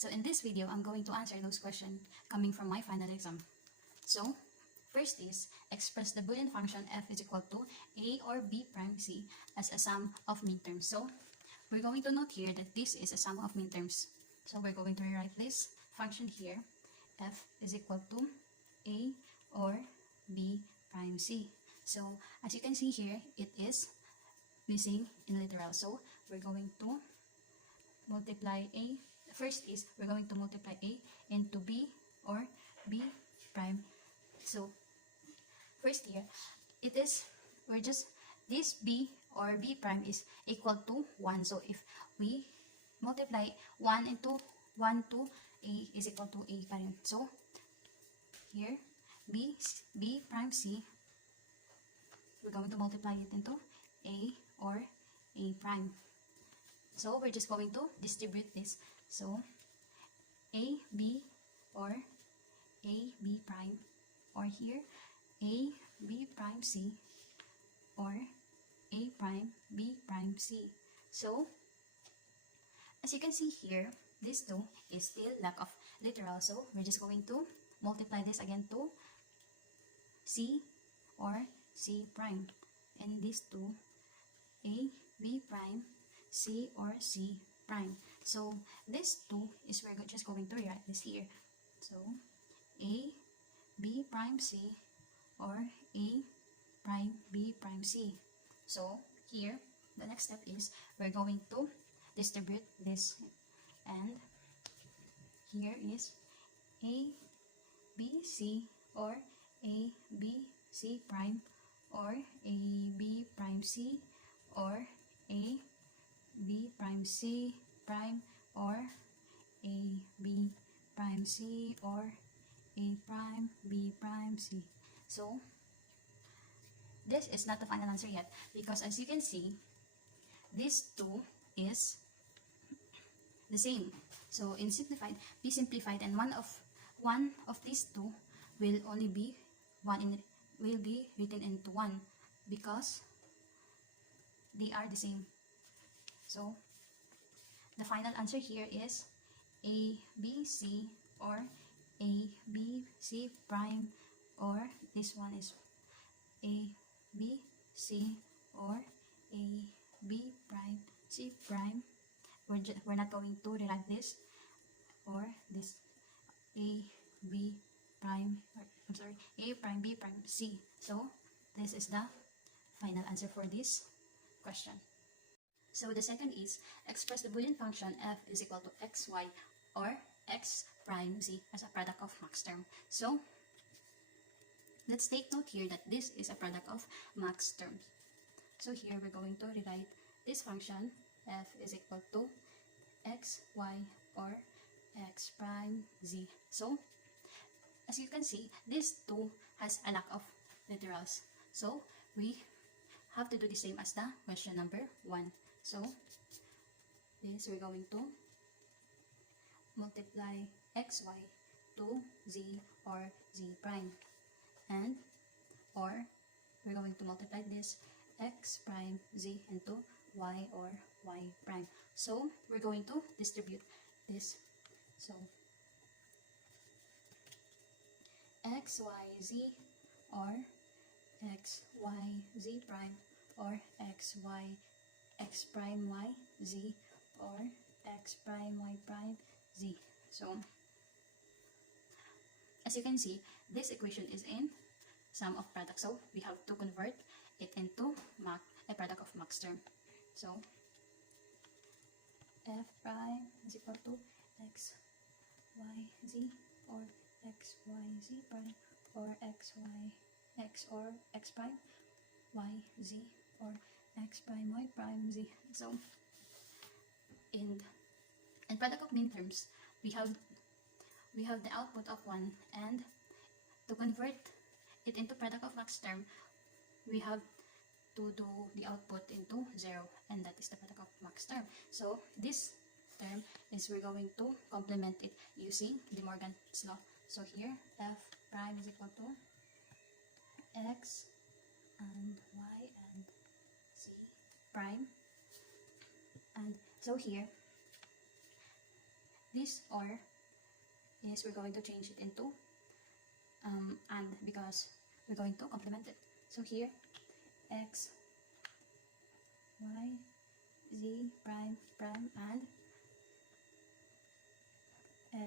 So in this video, I'm going to answer those questions coming from my final exam. So first is, express the Boolean function f is equal to a or b prime c as a sum of midterms. So we're going to note here that this is a sum of midterms. So we're going to rewrite this function here, f is equal to a or b prime c. So as you can see here, it is missing in literal. So we're going to multiply a. First is, we're going to multiply a into b or b prime. So first here, it is, this b or b prime is equal to 1. So if we multiply 1 into 1 to a is equal to a pa rin. So here, b prime c, we're going to multiply it into a or a prime. So we're just going to distribute this. So a b or a b prime, or here a b prime c or a prime b prime c. So as you can see here, this 2 is still lack of literal. So we're just going to multiply this again to c or c prime, and this to a b prime c or c prime. So this 2 is, we're just going to rewrite this here. So a b prime c or a prime b prime c. So here, the next step is, we're going to distribute this, and here is a b c or a b c prime or a b prime c or a b prime c prime or a b prime c or a prime b prime c. So this is not the final answer yet, because as you can see, this 2 is the same. So in simplified, be simplified, and one of these 2 will only be will be written into 1 because they are the same. So the final answer here is a b c or a b c prime, or this one is a b c or a b prime c prime. We're not going to rewrite this, or this a b prime, I'm sorry, a prime b prime c. So this is the final answer for this question. So the second is, express the Boolean function f is equal to xy or x prime z as a product of max term. So let's take note here that this is a product of max terms. So here we're going to rewrite this function, f is equal to xy or x prime z. So as you can see, this 2 has a lack of literals. So we have to do the same as the question number 1. So this, we're going to multiply xy to z or z prime, and or we're going to multiply this x prime z into y or y prime. So we're going to distribute this. So xyz or xyz prime or xy x prime y z or x prime y prime z. So as you can see, this equation is in sum of product, so we have to convert it into a product of max term. So f prime is equal to x y z or x y z prime or x or x prime y z or x prime y prime z. So in product of midterms, we have the output of 1, and to convert it into product of max term, we have to do the output into 0, and that is the product of max term. So this term is, we're going to complement it using De Morgan's law. So here, f prime is equal to x and y and z prime, and so here this or is we're going to change it into and, because we're going to complement it. So here, x, y, z prime prime and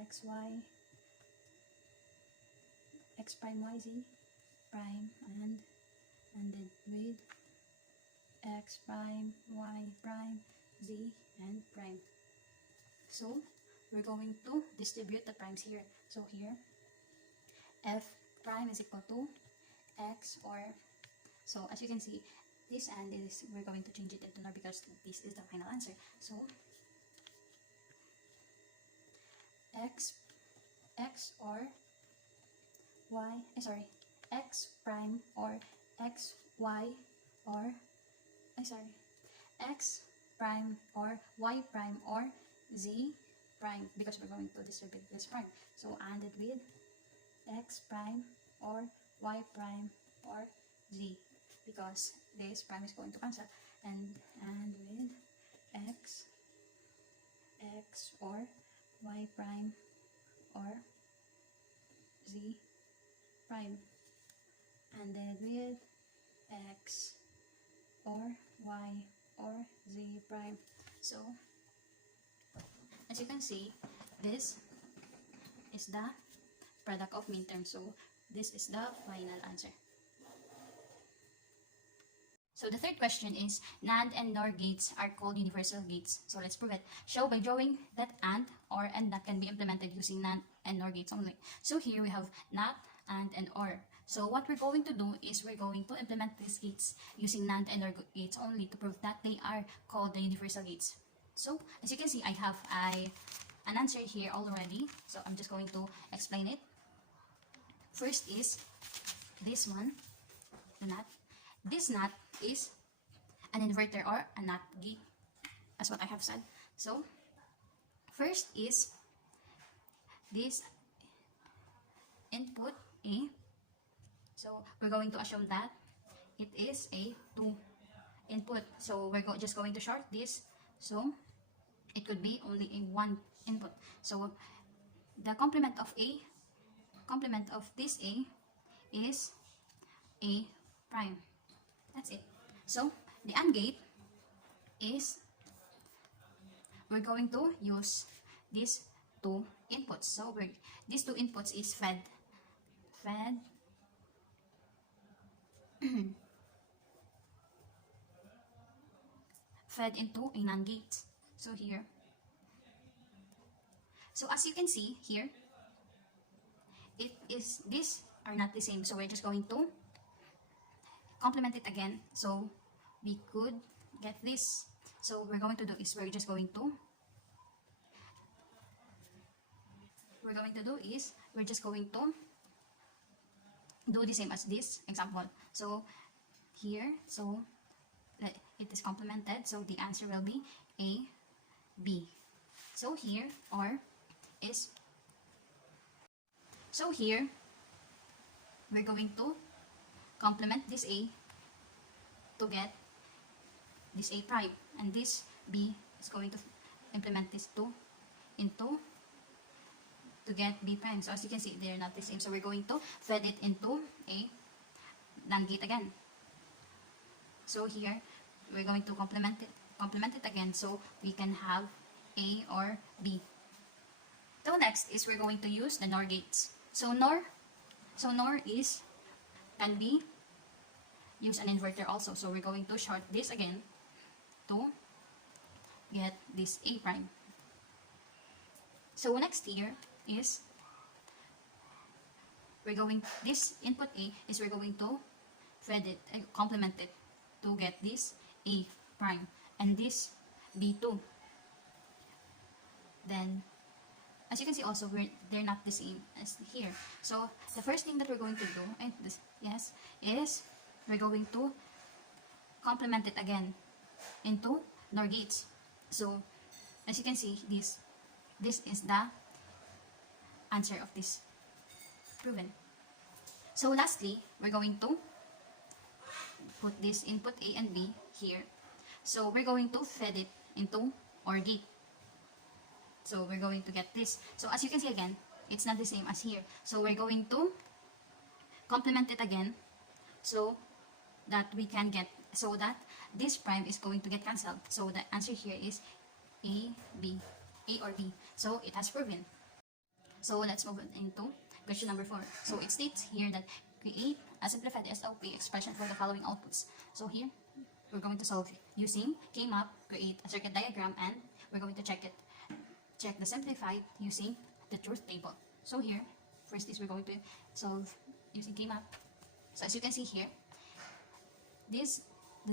x, y, x prime, y, z prime and ended with x prime, y prime, z and prime. So we're going to distribute the primes here. So here, f prime is equal to x, or, so as you can see, this and is, we're going to change it into NOR because this is the final answer. So x or y, x prime or x, y or, x prime or y prime or z prime, because we're going to distribute this prime. So and it with x prime or y prime or z, because this prime is going to cancel, and with x or y prime or z prime, and then with x or y or z prime. So as you can see, this is the product of midterm, so this is the final answer. So the third question is, NAND and NOR gates are called universal gates. So let's prove it. Show by drawing that AND, OR, and NOT can be implemented using NAND and NOR gates only. So here we have NOT, AND, and OR. So what we're going to do is we're going to implement these gates using NAND and NOR gates only to prove that they are called the universal gates. So as you can see, I have an answer here already. So I'm just going to explain it. First is this one, the NOT. This NOT is an inverter or a NOT gate, as what I have said. So first is this input A. So we're going to assume that it is a 2 input. So we're just going to short this. So it could be only a 1 input. So the complement of this A is A prime. That's it. So the AND gate is, we're going to use these 2 inputs. So these 2 inputs is fed fed into a NAND gate. So here, so as you can see here, these are not the same. So we're just going to complement it again. So we could get this. So we're going to do is we're just going to do the same as this example. So here, so it is complemented, so the answer will be A, B. So here, we're going to complement this A to get this A prime, and this B is going to implement this 2 into to get B prime. So as you can see, they're not the same. So we're going to fed it into a NAND gate again. So here, we're going to complement it again, so we can have A or B. So next is we're going to use the NOR gates. So NOR can be use an inverter also. So we're going to short this again to get this A prime. So next here is this input A is we're going to fed it, complement it to get this A prime and this B2. Then as you can see also, they're not the same as here. So the first thing that we're going to do is we're going to complement it again into NOR gates. So as you can see, this is the answer of this proven. So lastly, we're going to put this input A and B here. So we're going to fed it into OR gate. So we're going to get this. So as you can see again, it's not the same as here. So we're going to complement it again so that we can get, so that this prime is going to get cancelled. So the answer here is A, B, A or B. So it has proven. So let's move into question number 4. So it states here that create a simplified SOP expression for the following outputs. So here, we're going to solve using K-map, create a circuit diagram, and we're going to check the simplified using the truth table. So here, first is we're going to solve using K-map. So as you can see here, the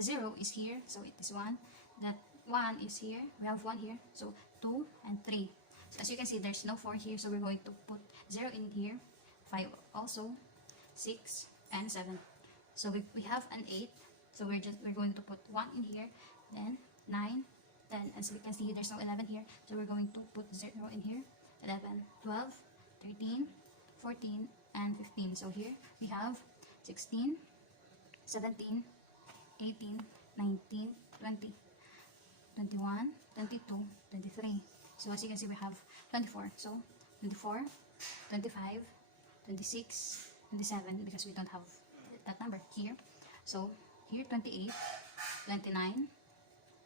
0 is here, so it is 1. That 1 is here, we have 1 here, so 2 and 3. So as you can see, there's no 4 here, so we're going to put 0 in here, 5 also, 6 and 7. So we have an 8, so we're going to put 1 in here, then 9, 10, and so we can see there's no 11 here, so we're going to put 0 in here, 11, 12, 13, 14, and 15. So here we have 16, 17, 18, 19, 20, 21, 22, 23. So as you can see, we have 24. So 24, 25, 26, 27, because we don't have that number here. So here 28, 29,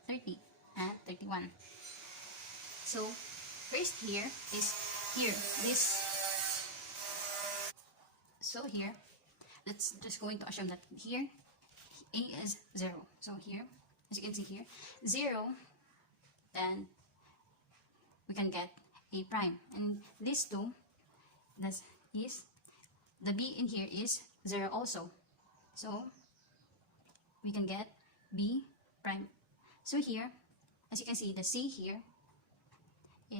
30, and 31. So first here is here, this. So here, let's just going to assume that here A is 0. So here, as you can see here, 0, then we can get A prime. And these two, that is, the B in here is 0 also. So we can get B prime. So here, as you can see, the C here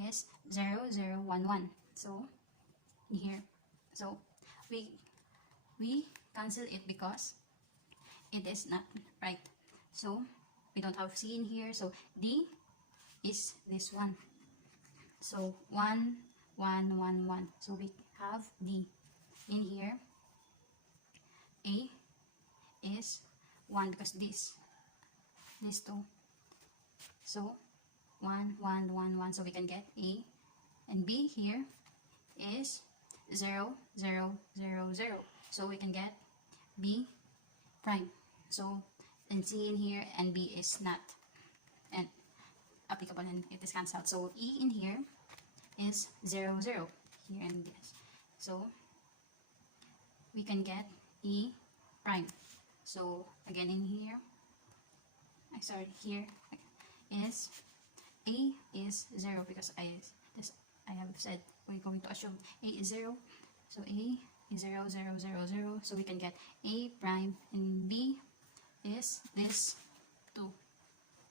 is 0, 0, 1, 1. So in here, so we cancel it because it is not right. So we don't have C in here, so D is this one. So 1, 1, 1, 1. So we have D in here. A is 1 because these two. So 1, 1, 1, 1. So we can get A. And B here is 0, 0, 0, 0. So we can get B prime. So, and C in here and B is not and applicable and it is cancelled. So E in here is 0, 0 here and this. So we can get E prime. So again in here, here is A is 0 because I have said we're going to assume A is 0. So A is 0, 0, 0, 0. So we can get A prime, and B is this 2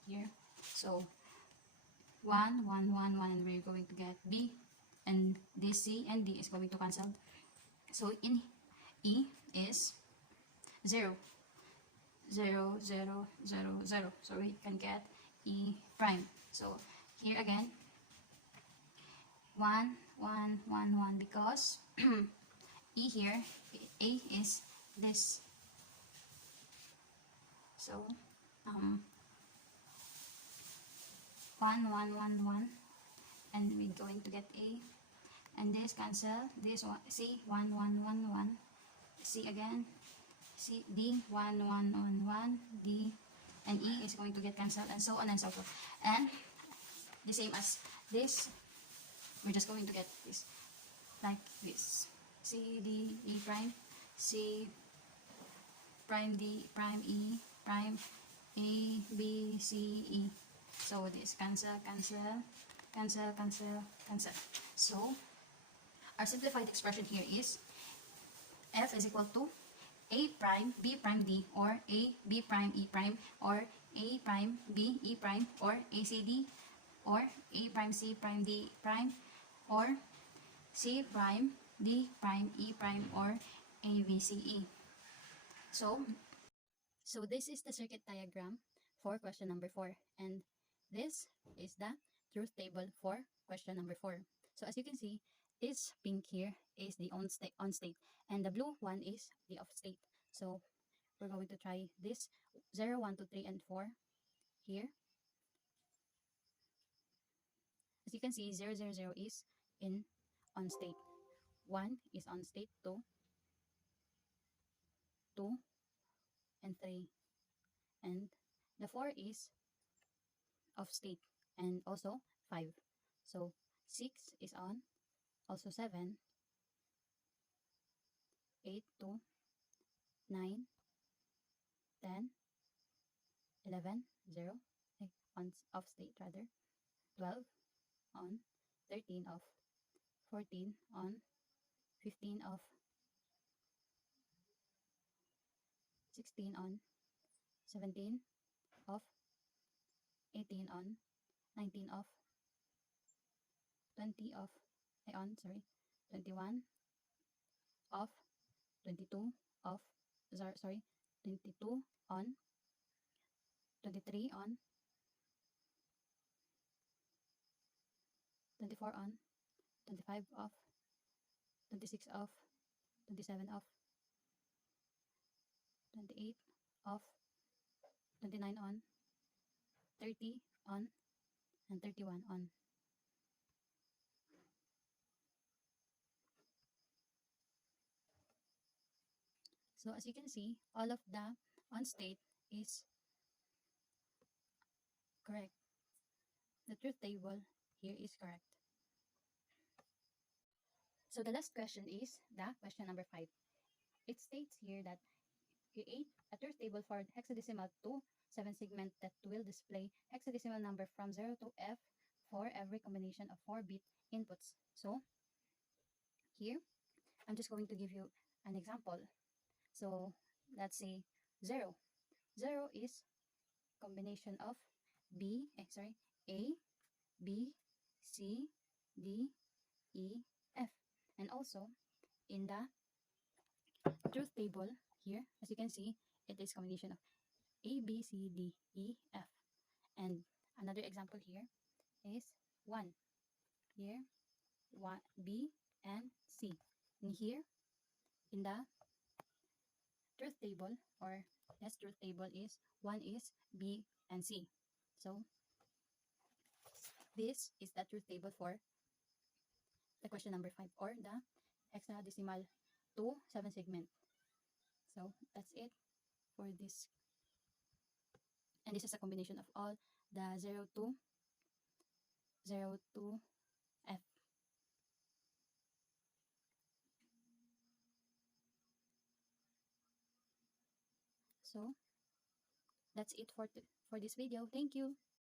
here. So 1, 1, 1, 1, and we're going to get B, and this C and D is going to cancel. So in E is 0, 0, 0, 0, 0. So we can get E prime. So here again, 1, 1, 1, 1, because E here, A is this. So 1, 1, 1, 1, and we're going to get A, and this cancel, this one, C 1, 1, 1, 1, C again, C, D 1, 1, 1, 1, D, and E is going to get cancelled, and so on and so forth. And the same as this, we're just going to get this like this: C, D, E prime, C prime, D prime, E prime, A, B, C, E. So this cancel, cancel, cancel, cancel, cancel. So our simplified expression here is F is equal to A prime, B prime, D, or A, B prime, E prime, or A prime, B, E prime, or A, C, D, or A prime, C prime, D prime, or C prime, D prime, E prime, or A, B, C, E. So this is the circuit diagram for question number 4, and this is the truth table for question number 4. So as you can see, this pink here is the on state, and the blue one is the off state. So we're going to try this 0, 1, 2, 3, and 4 here. As you can see, 000 is in on state. 1 is on state 2, 2, and 3. And the 4 is off state, and also 5. So 6 is on, also 7, 8, 2, 9, 10, 11, 0, on off state rather, 12 on, 13 off, 14 on, 15 off, 16 on, 17 off, 18 on, 19 off, 20 off, on, sorry, 21 off, 22 off, sorry, 22 on, 23 on, 24 on, 25 off, 26 off, 27 off, 28 off, 29 on, 30 on, and 31 on. So as you can see, all of the on state is correct. The truth table here is correct. So the last question is the question number 5. It states here that create a truth table for hexadecimal to 7 segment that will display hexadecimal number from 0 to F for every combination of 4-bit inputs. So here, I'm just going to give you an example. So let's say 0. 0 is combination of A, B, C, D, E, F. And also, in the truth table here, as you can see, it is combination of A, B, C, D, E, F. And another example here is 1. Here, 1, B, and C. And here, in the truth table, or yes, truth table is 1 is B and C. So, this is the truth table for the question number 5, or the hexadecimal to 7 segment. So that's it for this. And this is a combination of all the 0 to F. So that's it for this video. Thank you.